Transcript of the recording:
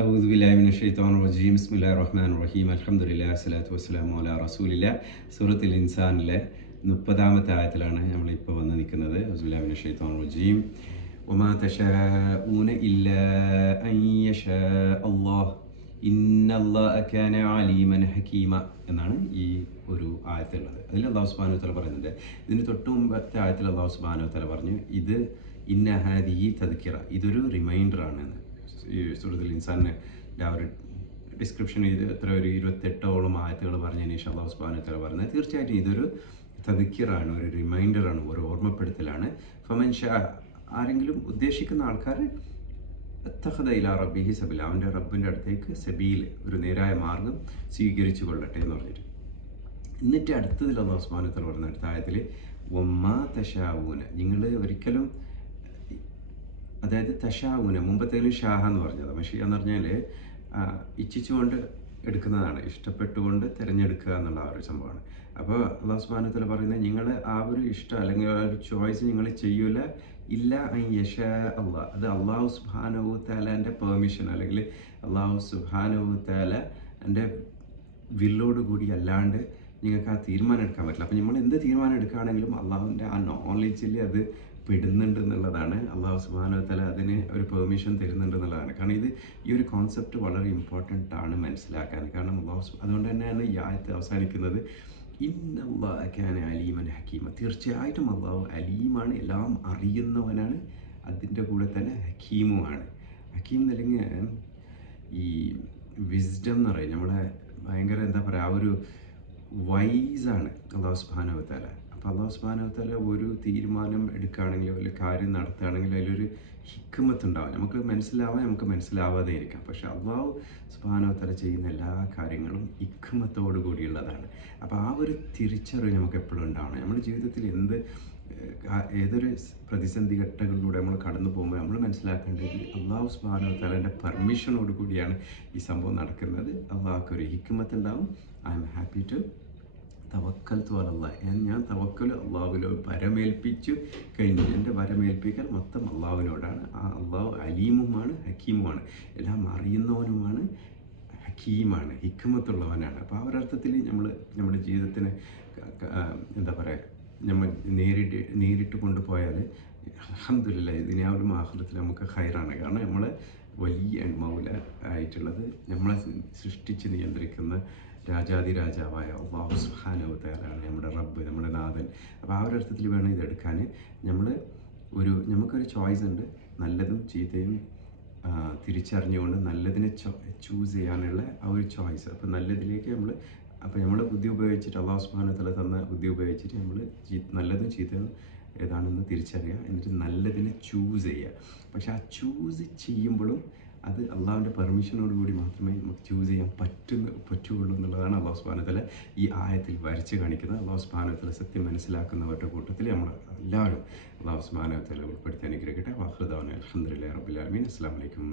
أعوذ بالله من الشيطان الرجيم بسم الله الرحمن الرحيم الحمد لله والصلاة والسلام على رسول الله സൂറത്തുൽ ഇൻസാനിലെ 30-ാമത്തെ ആയത്തിലാണ് നമ്മളിപ്പോൾ വന്ന് നിൽക്കുന്നത്. അഊദു ബില്ലാഹി മിനശ് ശൈത്വാനിർ റജീം വമാ തശാഊന ഇല്ലാ അൻ യശാ അല്ലാഹ് ഇന്നല്ലാഹ കാന അലീമൻ ഹകീമ എന്നാണ് ഈ ഒരു ആയത്തുള്ളത്. അതിൽ അല്ലാഹു സുബ്ഹാനഹു വ തആല പറയുന്നുണ്ട്. ഇതിന് തൊട്ട് മുമ്പത്തെ ആയത്തിൽ അല്ലാഹു സുബ്ഹാനഹു വ തആല പറഞ്ഞു, ഇത് ഇന്ന ഹാദിഹി തദ്കിറ, ഇതൊരു റിമൈൻഡറാണെന്ന്. ഈ സൂറത്തുൽ ഇൻസാനിൻ്റെ ആ ഒരു ഡിസ്ക്രിപ്ഷൻ ഇത് എത്ര ഒരു 28ഓളം ആയത്തുകൾ പറഞ്ഞതിന് ശേഷം അല്ലാഹു സുബ്ഹാനഹു വ തആല പറയുന്നത്, തീർച്ചയായിട്ടും ഇതൊരു തദ്കിറാണ്, ഒരു റിമൈൻഡറാണ്, ഒരു ഓർമ്മപ്പെടുത്തലാണ്. ഫമൻ ഷാ, ആരെങ്കിലും ഉദ്ദേശിക്കുന്ന ആൾക്കാർ ഇത്തഖദ ഇലാ റബ്ബിഹി സബീല, അവൻ്റെ റബ്ബിൻ്റെ അടുത്തേക്ക് സബീൽ, ഒരു നേരായ മാർഗം സ്വീകരിച്ചു കൊള്ളട്ടെ എന്ന് പറഞ്ഞിട്ട്. എന്നിട്ട് അടുത്തതിൽ അല്ലാഹു സുബ്ഹാനഹു വ തആല പറയുന്ന അടുത്ത ആയത്തിൽ വമാ തശാഊന, നിങ്ങൾ ഒരിക്കലും, അതായത് തശാഊന മുമ്പത്തേലും ഷാഹ എന്ന് പറഞ്ഞത്, മഷിയ എന്ന് പറഞ്ഞാൽ ഇച്ഛിച്ചുകൊണ്ട് എടുക്കുന്നതാണ്, ഇഷ്ടപ്പെട്ടുകൊണ്ട് തിരഞ്ഞെടുക്കുക എന്നുള്ള ആ ഒരു സംഭവമാണ്. അപ്പോൾ അല്ലാഹു സുബ്ഹാനഹു വ തആല പറയുന്നത്, നിങ്ങൾ ആ ഒരു ഇഷ്ടം അല്ലെങ്കിൽ ആ ഒരു ചോയ്സ് നിങ്ങൾ ചെയ്യൂല ഇല്ല അൻ യശാ അല്ലാഹ്, അത് അല്ലാഹു സുബ്ഹാനഹു വ തആലൻ്റെ പെർമിഷൻ അല്ലെങ്കിൽ അല്ലാഹു സുബ്ഹാനഹു വ തആലൻ്റെ വില്ലോട് കൂടി അല്ലാണ്ട് നിങ്ങൾക്ക് ആ തീരുമാനം എടുക്കാൻ പറ്റില്ല. അപ്പോൾ നമ്മൾ എന്ത് തീരുമാനം എടുക്കുകയാണെങ്കിലും അള്ളാഹുവിൻ്റെ ആ നോളജിൽ അത് പെടുന്നുണ്ട് എന്നുള്ളതാണ്. അള്ളാഹു സുബ്ഹാനഹു വ തആല അതിന് ഒരു പെർമിഷൻ തരുന്നുണ്ട് എന്നുള്ളതാണ്. കാരണം ഈ ഒരു കോൺസെപ്റ്റ് വളരെ ഇമ്പോർട്ടൻ്റ് ആണ് മനസ്സിലാക്കാൻ. കാരണം അതുകൊണ്ട് തന്നെയാണ് ഈ ആയത്ത് അവസാനിക്കുന്നത് ഇന്നല്ലാഹ കാന അലീമൻ ഹകീമ, തീർച്ചയായിട്ടും അള്ളാഹു അലീമാണ്, എല്ലാം അറിയുന്നവനാണ്, അതിൻ്റെ കൂടെ തന്നെ ഹക്കീമുമാണ്. ഹക്കീം എന്നല്ലെങ്കിൽ ഈ വിസ്ഡം എന്ന് പറയും, നമ്മളെ ഭയങ്കര എന്താ പറയുക, ആ ഒരു വൈസാണ് അല്ലാഹു സുബ്ഹാനഹു വ തആല. അപ്പോൾ അല്ലാഹു സുബ്ഹാനഹു വ തആല ഒരു തീരുമാനം എടുക്കുകയാണെങ്കിലോ അല്ലെങ്കിൽ കാര്യം നടത്തുകയാണെങ്കിലോ അതിലൊരു ഹിക്മത്ത് ഉണ്ടാവും. നമുക്ക് മനസ്സിലാവാതെ ഇരിക്കാം. പക്ഷേ അല്ലാഹു സുബ്ഹാനഹു വ തആല ചെയ്യുന്ന എല്ലാ കാര്യങ്ങളും ഹിക്മത്തോടു കൂടിയുള്ളതാണ്. അപ്പോൾ ആ ഒരു തിരിച്ചറിവ് നമുക്ക് എപ്പോഴും ഉണ്ടാവണം. നമ്മുടെ ജീവിതത്തിൽ ഏതൊരു പ്രതിസന്ധി ഘട്ടങ്ങളിലൂടെ നമ്മൾ കടന്നു പോകുമ്പോൾ നമ്മൾ മനസ്സിലാക്കേണ്ടത് അല്ലാഹു സുബ്ഹാനഹു വ തആലയുടെ പെർമിഷനോട് കൂടിയാണ് ഈ സംഭവം നടക്കുന്നത്. അല്ലാഹുക്ക് ഒരു ഹിക്മത്ത് ഉണ്ടാവും. ഐ എം ഹാപ്പി ടു തവക്കൽതു അലല്ലാഹ്, ഞാൻ തവക്കൽ അള്ളാഹുവിനോട് വരമേൽപ്പിച്ചു കഴിഞ്ഞു. എൻ്റെ വരമേൽപ്പിക്കൽ മൊത്തം അള്ളാഹുവിനോടാണ്. ആ അള്ളാഹു അലീമുമാണ്, ഹക്കീമുമാണ്, എല്ലാം അറിയുന്നവനുമാണ്, ഹക്കീമാണ്, ഹിക്മത്തുള്ളവനാണ്. അപ്പോൾ ആ ഒരർത്ഥത്തിൽ നമ്മുടെ ജീവിതത്തിന് എന്താ പറയുക, നമ്മൾ നേരിട്ട് കൊണ്ടുപോയാൽ അൽഹംദുലില്ലാഹ് ദുനിയാവിലും ആഖിറത്തിലും നമുക്ക് ഖൈറാണ്. കാരണം നമ്മൾ വലിയ മൗല ആയിട്ടുള്ളത്, നമ്മളെ സൃഷ്ടിച്ച് നിയന്ത്രിക്കുന്ന രാജാതിരാജാവായ അല്ലാഹു സുബ്ഹാനഹു വ തആലയാണ് നമ്മുടെ റബ്ബ്, നമ്മുടെ നാഥൻ. അപ്പോൾ ആ ഒരു അർത്ഥത്തിൽ വേണം ഇതെടുക്കാൻ. നമുക്കൊരു ചോയ്സ് ഉണ്ട്, നല്ലതും ചീത്തയും തിരിച്ചറിഞ്ഞുകൊണ്ട് നല്ലതിനെ ചൂസ് ചെയ്യാനുള്ള ആ ഒരു ചോയ്സ്. അപ്പോൾ നല്ലതിലേക്ക് നമ്മൾ ബുദ്ധി ഉപയോഗിച്ചിട്ട്, അല്ലാഹു സുബ്ഹാനഹു വ തആല തന്ന ബുദ്ധി ഉപയോഗിച്ചിട്ട് നമ്മൾ നല്ലതും ചീത്തയും ഏതാണെന്ന് തിരിച്ചറിയുക, എന്നിട്ട് നല്ലതിനെ ചൂസ് ചെയ്യുക. പക്ഷെ ആ ചൂസ് ചെയ്യുമ്പോഴും അത് അള്ളാഹുവിൻ്റെ പെർമിഷനോട് കൂടി മാത്രമേ നമുക്ക് ചൂസ് ചെയ്യാൻ പറ്റുകയുള്ളൂ എന്നുള്ളതാണ് അല്ലാഹു സുബ്ഹാനഹു വ തആല ഈ ആയത്തിൽ വരച്ച് കാണിക്കുന്നത്. അല്ലാഹു സുബ്ഹാനഹു വ തആല സത്യം മനസ്സിലാക്കുന്നവരുടെ കൂട്ടത്തിൽ നമ്മൾ എല്ലാവരും അല്ലാഹു സുബ്ഹാനഹു വ തആല ഉൾപ്പെടുത്തി അനുഗ്രഹിക്കട്ടെ. വാഖിറു ദഅ്വാനാ അൽഹംദുലില്ലാഹി റബ്ബിൽ ആലമീൻ. അസ്സലാമു അലൈക്കും.